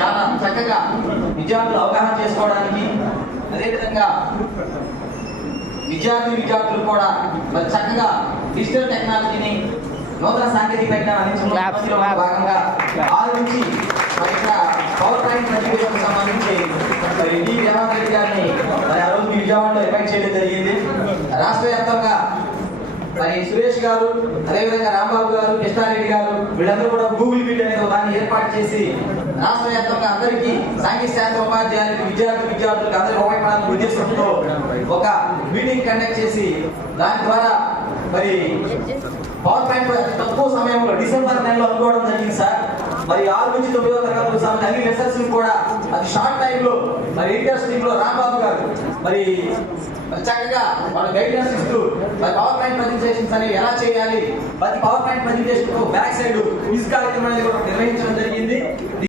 చాలా చక్కగా విద్యార్థులు అవగాహన చేసుకోవడానికి, అదేవిధంగా విద్యార్థులు కూడా మరి చక్కగా డిజిటల్ టెక్నాలజీని, నూతన సాంకేతిక పరిజ్ఞానాన్ని భాగంగా 6 నుంచి మరి ఇక్కడ పవర్ పాయింట్ ప్రజెంటేషన్ సంబంధించి మరి డి రేవంత్ రెడ్డి గారిని మరి ఆ రోజు విజయవాడలో ఇన్వైట్ చేయడం జరిగింది. రాష్ట్ర వ్యాప్తంగా మరి సురేష్ గారు, అదేవిధంగా రాంబాబు గారు, కృష్ణారెడ్డి గారు వీళ్ళందరూ కూడా గూగుల్ మీట్ అనే దాన్ని ఏర్పాటు చేసి రాష్ట్ర వ్యాప్తంగా అందరికీ సాంఘిక శాస్త్ర ఉపాధ్యాయులకు, విద్యార్థులకు అందరికీ ఉపయోగపడాలనే ఉద్దేశంతో ఒక మీటింగ్ కండక్ట్ చేసి దాని ద్వారా మరి పవర్ పాయింట్ తక్కువ సమయంలో డిసెంబర్ నెలలో అనుకోవడం జరిగింది సార్. మరి 6 నుంచి 9వ తరగతులకు సంబంధించి అన్ని లెసన్స్ కూడా అది షార్ట్ టైమ్ లో మరి ఇంటర్ స్ట్రీమ్ లో రాంబాబు గారు మరి చక్కగా వాళ్ళ గైడెన్స్ ఇస్తూ మరి పవర్ పాయింట్ ప్రజెంటేషన్స్ అనేవి ఎలా చేయాలి, ప్రతి power point presentation back side quiz కార్యక్రమం అనేది కూడా నిర్వహించడం జరిగింది.